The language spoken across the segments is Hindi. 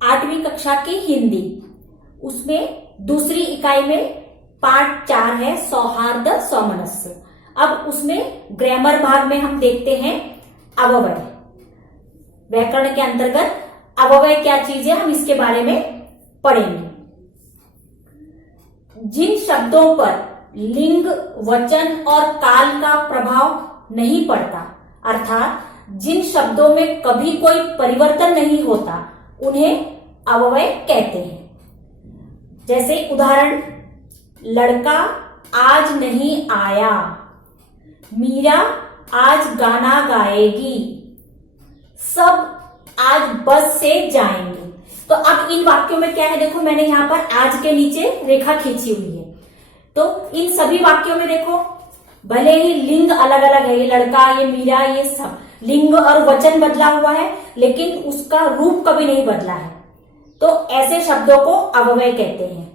8वीं कक्षा की हिंदी, उसमें दूसरी इकाई में पाठ 4 है सौहार्द सौमनस्य। अब उसमें ग्रामर भाग में हम देखते हैं अव्यय। व्याकरण के अंतर्गत अव्यय क्या चीज है, हम इसके बारे में पढ़ेंगे। जिन शब्दों पर लिंग, वचन और काल का प्रभाव नहीं पड़ता, अर्थात जिन शब्दों में कभी कोई परिवर्तन नहीं होता, उन्हें अव्यय कहते हैं। जैसे उदाहरण, लड़का आज नहीं आया, मीरा आज गाना गाएगी, सब आज बस से जाएंगे। तो अब इन वाक्यों में क्या है, देखो मैंने यहां पर आज के नीचे रेखा खींची हुई है। तो इन सभी वाक्यों में देखो, भले ही लिंग अलग अलग है, ये लड़का, ये मीरा, ये सब लिंग और वचन बदला हुआ है, लेकिन उसका रूप कभी नहीं बदला है। तो ऐसे शब्दों को अव्यय कहते हैं,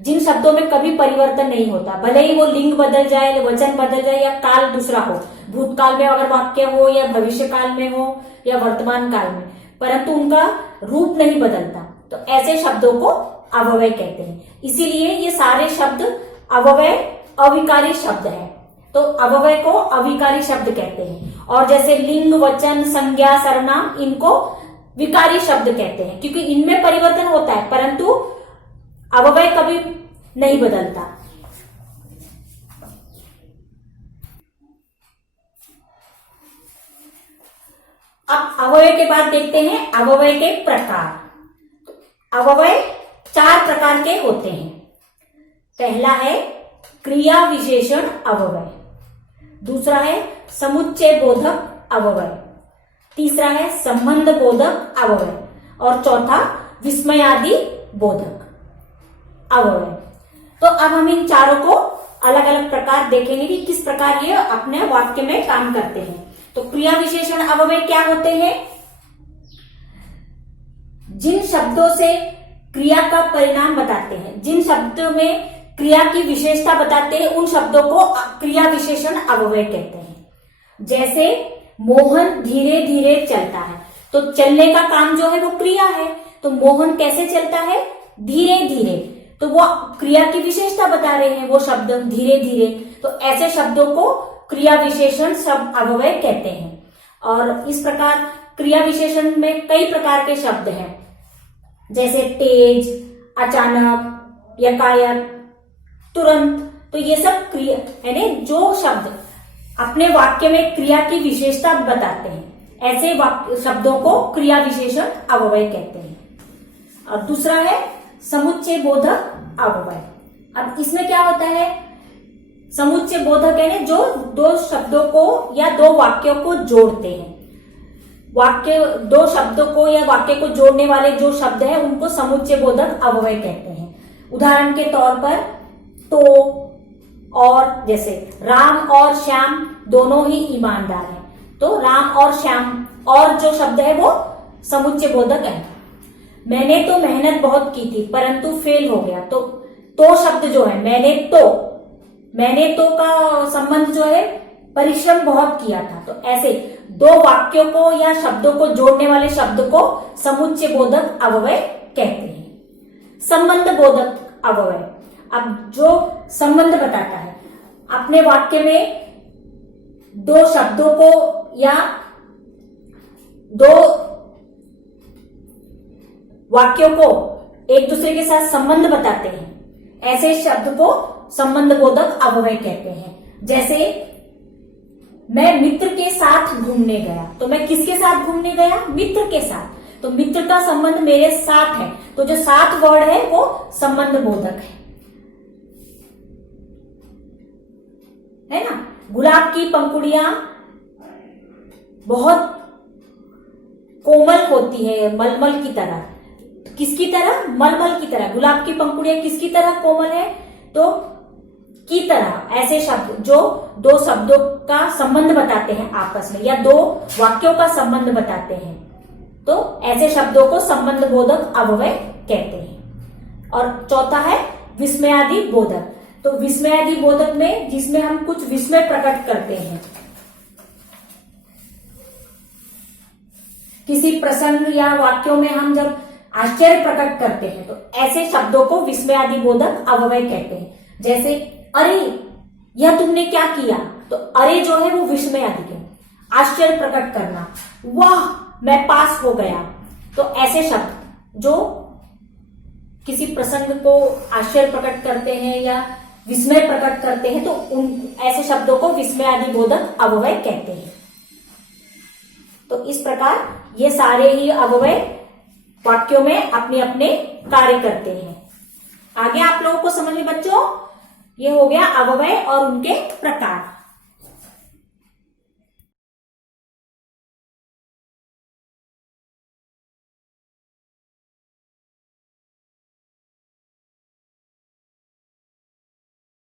जिन शब्दों में कभी परिवर्तन नहीं होता, भले ही वो लिंग बदल जाए, वचन बदल जाए या काल दूसरा हो, भूतकाल में अगर वाक्य हो या भविष्य काल में हो या वर्तमान काल में, परंतु उनका रूप नहीं बदलता। तो ऐसे शब्दों को अव्यय कहते हैं। इसीलिए ये सारे शब्द अव्यय अविकारी शब्द है, तो अव्यय को अविकारी शब्द कहते हैं। और जैसे लिंग, वचन, संज्ञा, सर्वनाम, इनको विकारी शब्द कहते हैं, क्योंकि इनमें परिवर्तन होता है परंतु अव्यय कभी नहीं बदलता। अब अव्यय के बाद देखते हैं अव्यय के प्रकार। अव्यय 4 प्रकार के होते हैं। पहला है क्रिया विशेषण अव्यय, दूसरा है समुच्चय बोधक अव्यय, तीसरा है संबंध बोधक अव्यय और चौथा विस्मयादि बोधक अव्यय। तो अब हम इन चारों को अलग अलग प्रकार देखेंगे कि किस प्रकार ये अपने वाक्य में काम करते हैं। तो क्रिया विशेषण अव्यय क्या होते हैं? जिन शब्दों से क्रिया का परिणाम बताते हैं, जिन शब्दों में क्रिया की विशेषता बताते हैं, उन शब्दों को क्रिया विशेषण अव्यय कहते हैं। जैसे मोहन धीरे धीरे चलता है, तो चलने का काम जो है वो क्रिया है। तो मोहन कैसे चलता है? धीरे धीरे, तो वो क्रिया की विशेषता बता रहे हैं वो शब्द धीरे धीरे। तो ऐसे शब्दों को क्रिया विशेषण शब्द अव्यय कहते हैं। और इस प्रकार क्रिया विशेषण में कई प्रकार के शब्द हैं, जैसे तेज, अचानक, यकायक, तुरंत। तो ये सब क्रिया यानी जो शब्द अपने वाक्य में क्रिया की विशेषता बताते हैं, ऐसे शब्दों को क्रिया विशेषण अव्यय कहते हैं। और दूसरा है समुच्चय बोधक अव्यय। अब इसमें क्या होता है? समुच्चय बोधक यानी जो दो शब्दों को या दो वाक्यों को जोड़ते हैं। वाक्य दो शब्दों को या वाक्य को जोड़ने वाले जो शब्द है उनको समुच्चय बोधक अव्यय कहते हैं। उदाहरण के तौर पर तो और, जैसे राम और श्याम दोनों ही ईमानदार हैं, तो राम और श्याम और जो शब्द है वो समुच्चय बोधक है। मैंने तो मेहनत बहुत की थी परंतु फेल हो गया, तो शब्द जो है मैंने तो का संबंध जो है परिश्रम बहुत किया था। तो ऐसे दो वाक्यों को या शब्दों को जोड़ने वाले शब्द को समुच्चय बोधक अव्यय कहते हैं। संबंध बोधक अव्यय, अब जो संबंध बताता है, अपने वाक्य में दो शब्दों को या दो वाक्यों को एक दूसरे के साथ संबंध बताते हैं, ऐसे शब्द को संबंध बोधक अव्यय कहते हैं। जैसे मैं मित्र के साथ घूमने गया, तो मैं किसके साथ घूमने गया? मित्र के साथ। तो मित्र का संबंध मेरे साथ है, तो जो साथ वर्ड है वो संबंध बोधक है ना। गुलाब की पंखुड़ियां बहुत कोमल होती है, मलमल की तरह। किसकी तरह? मलमल की तरह। गुलाब की पंखुड़ियां किसकी तरह कोमल है? तो की तरह। ऐसे शब्द जो दो शब्दों का संबंध बताते हैं आपस में, या दो वाक्यों का संबंध बताते हैं, तो ऐसे शब्दों को संबंध बोधक अव्यय कहते हैं। और चौथा है विस्मयादि बोधक। तो विस्मयादि बोधक में जिसमें हम कुछ विस्मय प्रकट करते हैं, किसी प्रसंग या वाक्यों में हम जब आश्चर्य प्रकट करते हैं तो ऐसे शब्दों को विस्मयादि बोधक अव्यय कहते हैं। जैसे अरे यह तुमने क्या किया, तो अरे जो है वो विस्मयादि है। आश्चर्य प्रकट करना, वाह मैं पास हो गया, तो ऐसे शब्द जो किसी प्रसंग को आश्चर्य प्रकट करते हैं या विस्मय प्रकट करते हैं तो उन ऐसे शब्दों को विस्मयादि बोधक अव्यय कहते हैं। तो इस प्रकार ये सारे ही अव्यय वाक्यों में अपने अपने कार्य करते हैं। आगे आप लोगों को समझ में बच्चों, ये हो गया अव्यय और उनके प्रकार।